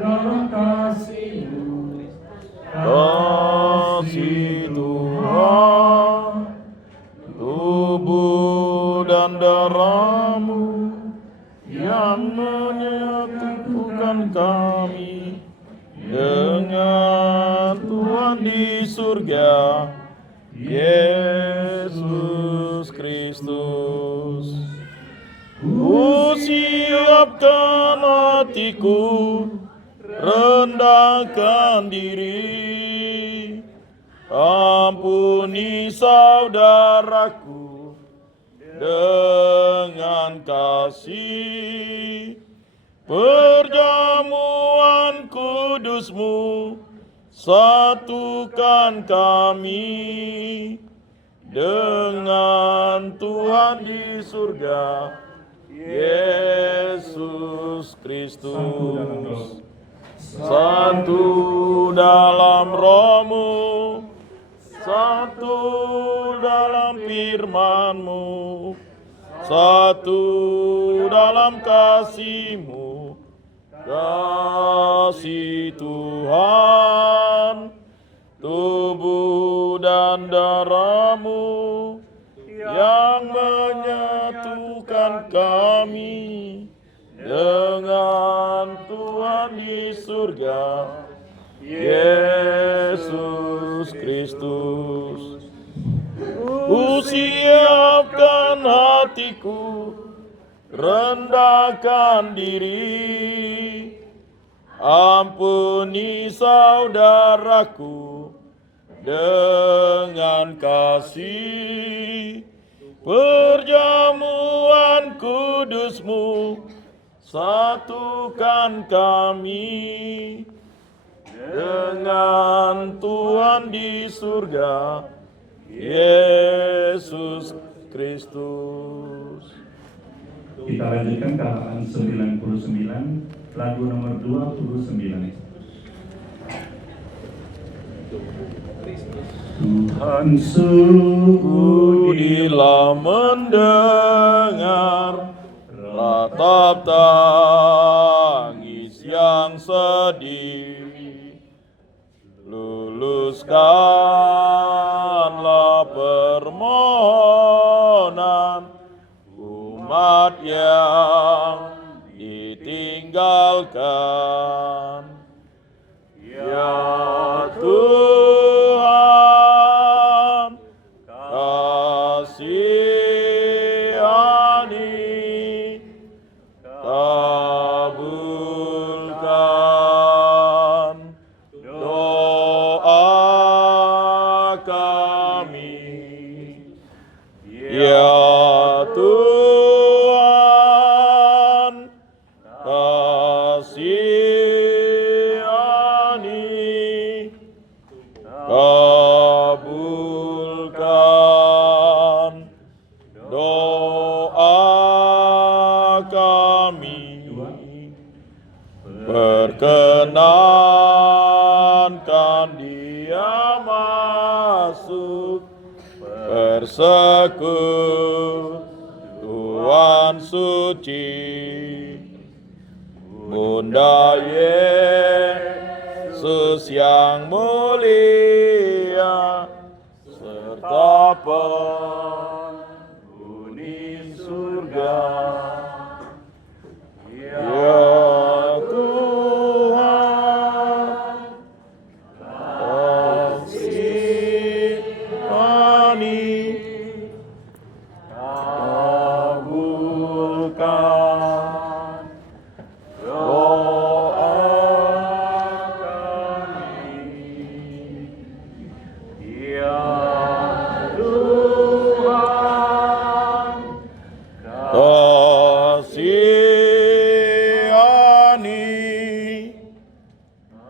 dalam kasih-Mu, Kasih Tuhan, tubuh dan darah-Mu yang menyatukan kami dengan Tuhan di surga, Yesus Kristus. Ku siapkan hatiku, rendahkan diri, ampuni saudaraku dengan kasih. Perjamuan kudus-Mu satukan kami dengan Tuhan di surga, Yesus Kristus. Satu dalam Roh-Mu, satu dalam firman-Mu, satu dalam kasih-Mu. Kasih Tuhan, tubuh dan darah-Mu yang menyatukan kami dengan Tuhan di surga, Yesus Kristus. Ku siapkan hatiku, rendahkan diri, ampuni saudaraku dengan kasih. Perjamuan kudus-Mu satukan kami dengan Tuhan di surga, Yesus Kristus. Kita lanjutkan ke halaman 99, lagu nomor 29. Tuhan sudilah mendengar Tatap tangis yang sedih, luluskanlah permohonan umat yang ditinggalkan. Ya Tuhan, kasihani, kabulkan doa kami. Ya Tuhan, kasihani, kabulkan doa kami. Perkenankan Dia masuk persekutuan suci. Bunda Yesus yang mulia, serta penghuni surga. Ya Tuhan, kasihani, kabulkan doa kami. Ya Tuhan, kasihani,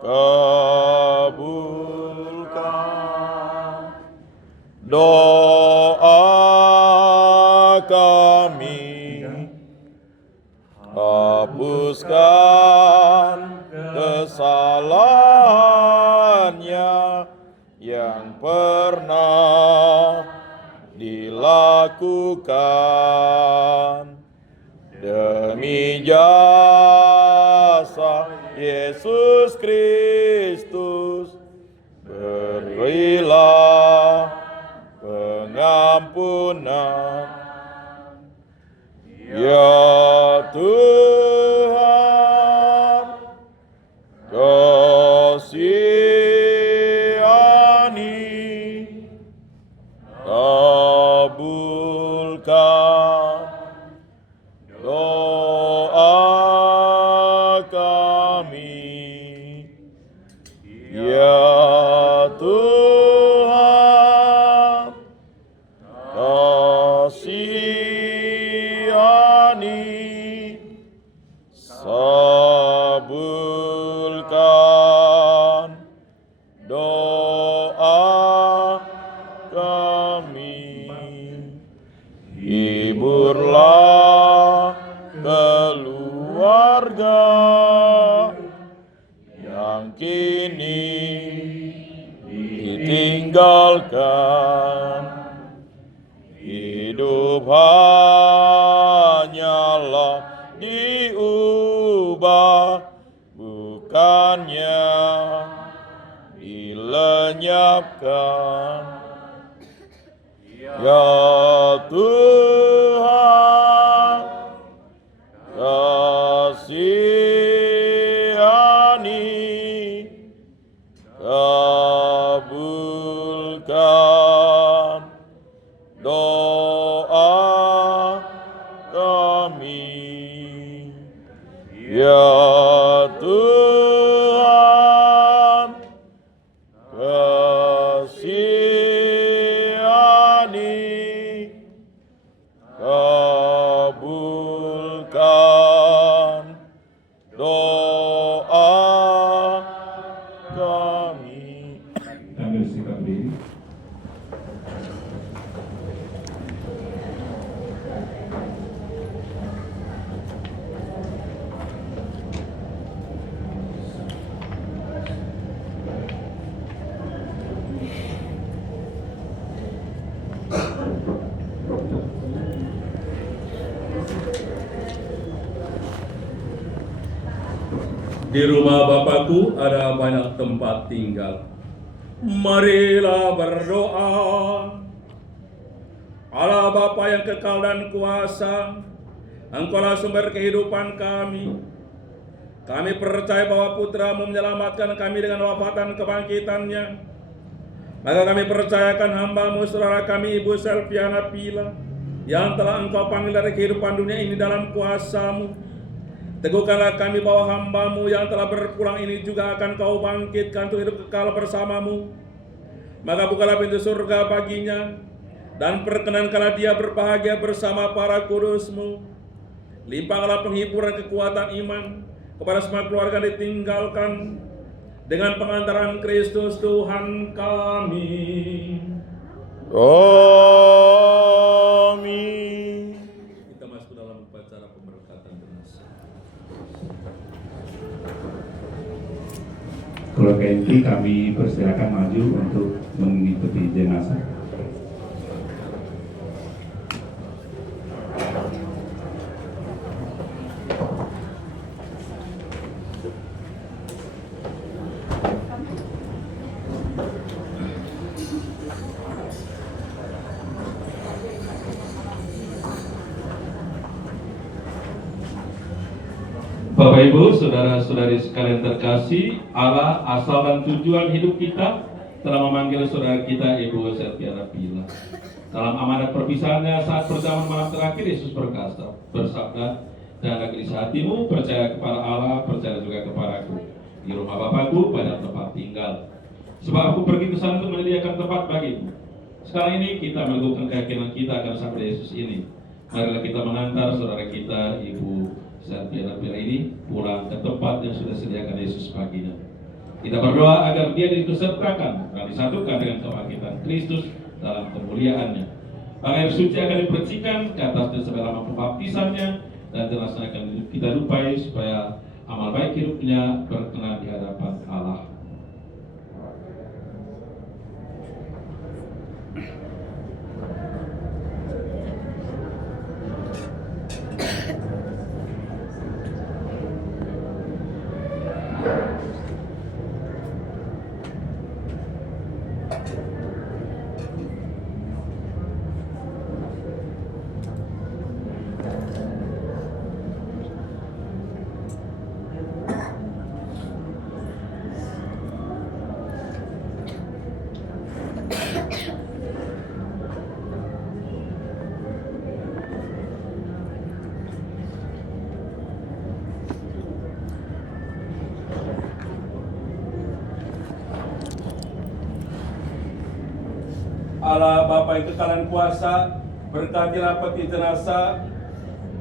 kabulkan doa kami. Hapuskan kesalahannya yang pernah dilakukan. Demi jasa Yesus Kristus, berilah pengampunan. Ya Tuhan, kasihani, kabulkan doa kami. Ya Tuhan, kasihani, kabulkan doa kami. Hiburlah keluarga yang kini ditinggalkan. Hidup hanyalah diubah, bukannya dilenyapkan. Ya Tuhan, kasihani, kabulkan doa kami. Ya Tuhan, kasihani, Di rumah Bapakku ada banyak tempat tinggal. Marilah berdoa. Allah Bapa yang kekal dan kuasa, Engkaulah sumber kehidupan kami. Kami percaya bahwa Putra-Mu menyelamatkan kami dengan wafat dan kebangkitannya. Maka kami percayakan hamba-Mu, saudara kami Ibu Selviana Pila, yang telah Engkau panggil dari kehidupan dunia ini dalam kuasa-Mu. Teguhkanlah kami bahwa hamba-Mu yang telah berpulang ini juga akan Kau bangkitkan untuk hidup kekal bersama-Mu. Maka bukalah pintu surga baginya, dan perkenankanlah dia berbahagia bersama para kudus-Mu. Limpahkanlah penghiburan kekuatan iman kepada semua keluarga ditinggalkan dengan pengantaran Kristus Tuhan kami. Amin. Kita masuk dalam upacara pemberkatan jenazah. Keluarga inti kami persilakan maju untuk mengikuti jenazah. Bapak Ibu, saudara-saudari sekalian terkasih, Allah asal dan tujuan hidup kita telah memanggil saudara kita Ibu Selviana Pila. Dalam amanat perpisahannya saat perjamuan malam terakhir, Yesus bersabda, "Janganlah gelisah hatimu, percaya kepada Allah, percaya juga kepadaku. Di rumah Bapakku banyak tempat tinggal. Sebab aku pergi ke sana untuk menyediakan tempat bagimu." Sekarang ini kita melakukan keyakinan kita akan sabda Yesus ini. Marilah kita mengantar saudara kita Ibu Selviana Pila ini pulang ke tempat yang sudah sediakan Yesus baginya. Kita berdoa agar dia diikutsertakan dan disatukan dengan kebangkitan Kristus dalam kemuliaannya. Air suci akan dipercikan ke atasnya sebelum pembaptisannya, dan jenazahnya akan kita lupai supaya amal baik hidupnya berkenan di hadapan Allah. Allah Bapa yang kekal dan kuasa, berkatilah peti jenazah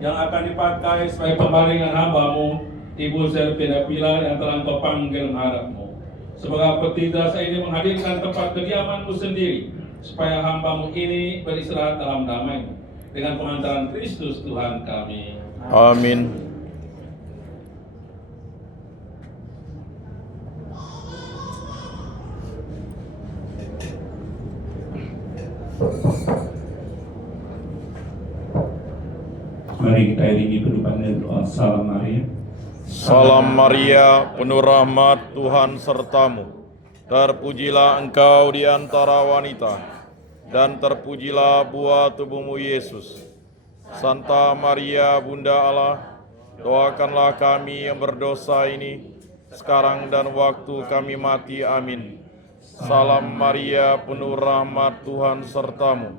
yang akan dipakai sebagai pembaringan hamba-Mu Ibu Selviana Pila yang telah Engkau panggil harap-Mu. Semoga peti jenazah ini menghadirkan tempat kediaman-Mu sendiri, supaya hamba-Mu ini beristirahat dalam damai dengan pengantaran Kristus Tuhan kami. Amin. Mari kita iringi kedepannya doa Salam Maria. Salam Maria, penuh rahmat, Tuhan sertamu. Terpujilah engkau di antara wanita, dan terpujilah buah tubuhmu Yesus. Santa Maria, Bunda Allah, doakanlah kami yang berdosa ini, sekarang dan waktu kami mati. Amin. Salam Maria, penuh rahmat, Tuhan sertamu.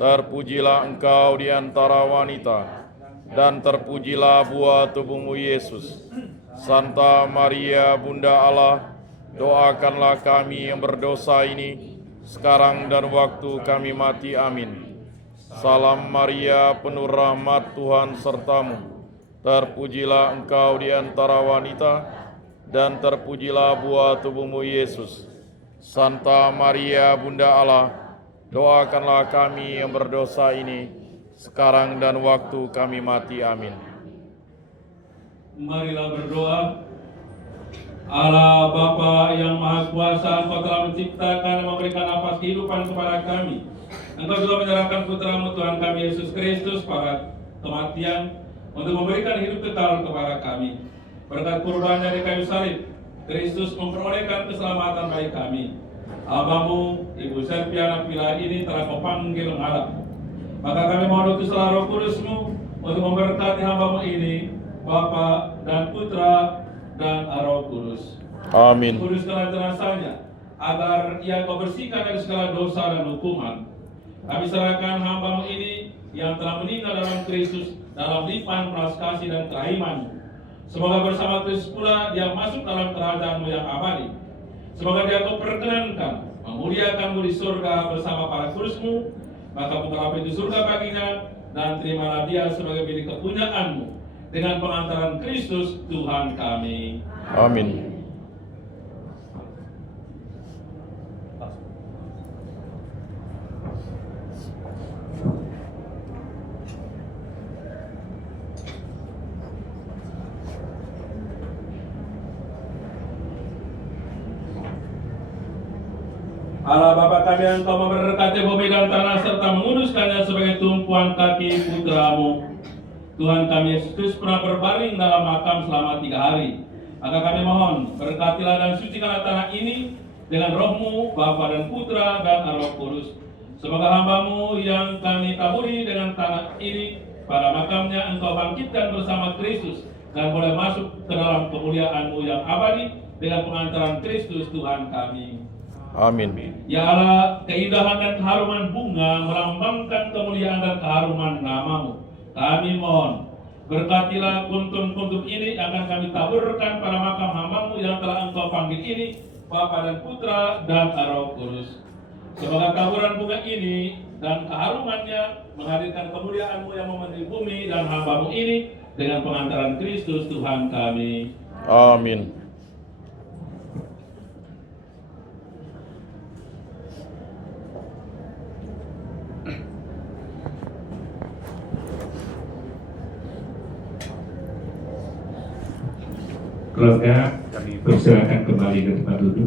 Terpujilah engkau di antara wanita, dan terpujilah buah tubuhmu Yesus. Santa Maria, Bunda Allah, doakanlah kami yang berdosa ini, sekarang dan waktu kami mati. Amin. Salam Maria, penuh rahmat, Tuhan sertamu. Terpujilah engkau di antara wanita, dan terpujilah buah tubuhmu Yesus. Santa Maria, Bunda Allah, doakanlah kami yang berdosa ini, sekarang dan waktu kami mati. Amin. Marilah berdoa. Allah Bapa yang Maha Kuasa, Engkau telah menciptakan dan memberikan nafas kehidupan kepada kami. Engkau juga menyerahkan Putra-Mu Tuhan kami Yesus Kristus pada kematian untuk memberikan hidup kekal kepada kami. Berkat kurbannya di kayu salib, Kristus memperolehkan keselamatan bagi kami. Hambamu, Ibu Selviana Pila ini telah kau panggil menghadap. Maka kami mohon utuslah Roh Kudus-Mu untuk memberkati hambamu ini, Bapa dan Putra dan Roh Kudus. Amin. Kuduskanlah jenazahnya, agar ia kau bersihkan dari segala dosa dan hukuman. Kami serahkan hambamu ini yang telah meninggal dalam Kristus dalam limpahan belas kasih dan kerahiman. Semoga bersama Kristus pula dia masuk dalam kerajaan-Mu yang abadi. Semoga dia kau perkenankan memuliakan-Mu di surga bersama para kudus-Mu. Maka bukalah pintu surga baginya dan terimalah dia sebagai milik kepunyaan-Mu dengan pengantaran Kristus Tuhan kami. Amin. Allah Bapa kami yang Engkau memberkati bumi dan tanah serta menguduskannya sebagai tumpuan kaki putra-Mu. Tuhan kami Yesus Kristus pernah berbaring dalam makam selama 3 hari. Maka kami mohon, berkatilah dan sucikanlah tanah ini dengan Roh-Mu, Bapa dan Putra dan Roh Kudus. Semoga hamba-Mu yang kami taburi dengan tanah ini, pada makamnya Engkau bangkitkan bersama Kristus dan boleh masuk ke dalam kemuliaan-Mu yang abadi dengan pengantaran Kristus Tuhan kami. Amin. Ya Allah, keindahan dan keharuman bunga melambangkan kemuliaan dan keharuman nama-Mu. Kami mohon, berkatilah kuntum-kuntum ini yang akan kami taburkan pada makam hamba-Mu yang telah Engkau panggil ini, Bapa dan Putra dan Roh Kudus. Semoga taburan bunga ini dan keharumannya menghadirkan kemuliaan-Mu yang memenuhi bumi dan hamba-Mu ini dengan pengantaran Kristus Tuhan kami. Amin. Keluarga, kami persilakan kembali ke tempat duduk.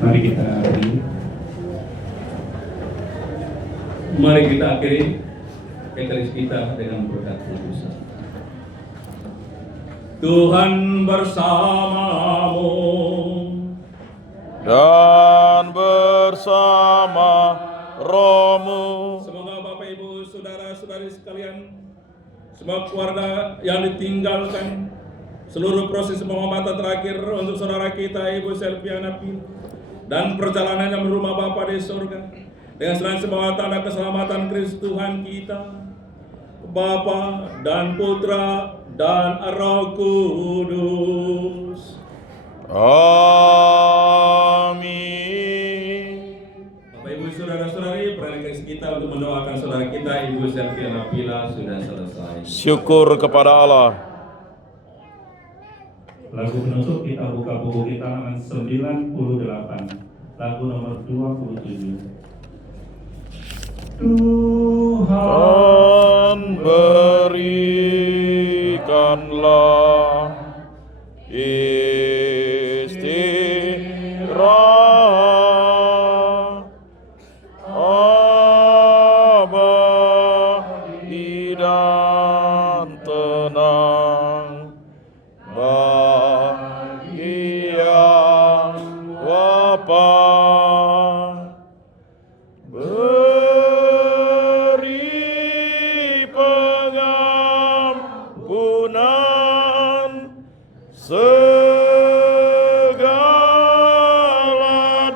Mari kita akhiri. Mari kita akhiri Ekaristi kita dengan berkat kudus. Tuhan bersamamu Dan bersama Roh-Mu. Semoga Bapak Ibu Saudara-saudari sekalian, semua keluarga yang ditinggalkan, seluruh proses pengobatan terakhir untuk saudara kita Ibu Selviana Pila dan perjalanannya menuju rumah Bapa di surga dengan selain semua tanda keselamatan Kristus Tuhan kita, Bapa dan Putra dan Roh Kudus. Amin. Bapak Ibu Saudara-saudari, perayaan kita untuk mendoakan saudara kita Ibu Selviana Pila sudah selesai. Syukur kepada Allah. Lagu penutup kita buka buku kita halaman 98, lagu nomor 27. Tuhan berikanlah istirahat abadi dan tenang bagi yang wafat. Beri pengampunan segala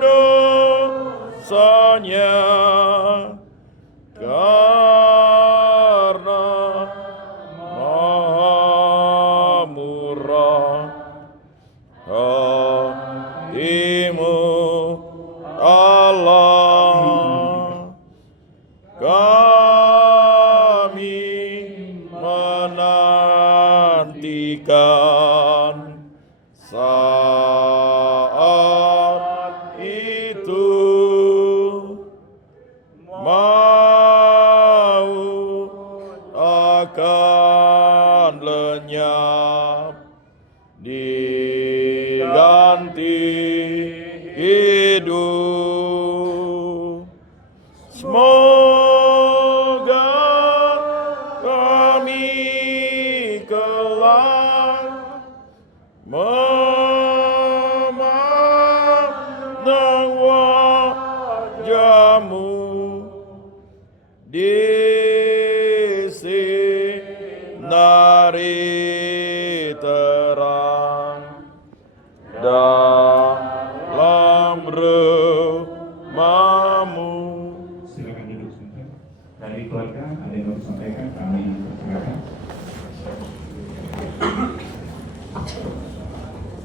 dosanya, karena Maha murah hatimu Allah. Kami menantikan saat itu, mau akan Semoga kami kelak memandang wajah-Mu di sinari terang dalam rumah-Mu. Silakan duduk sebentar. Dari keluarga ada yang mau disampaikan, kami persilakan.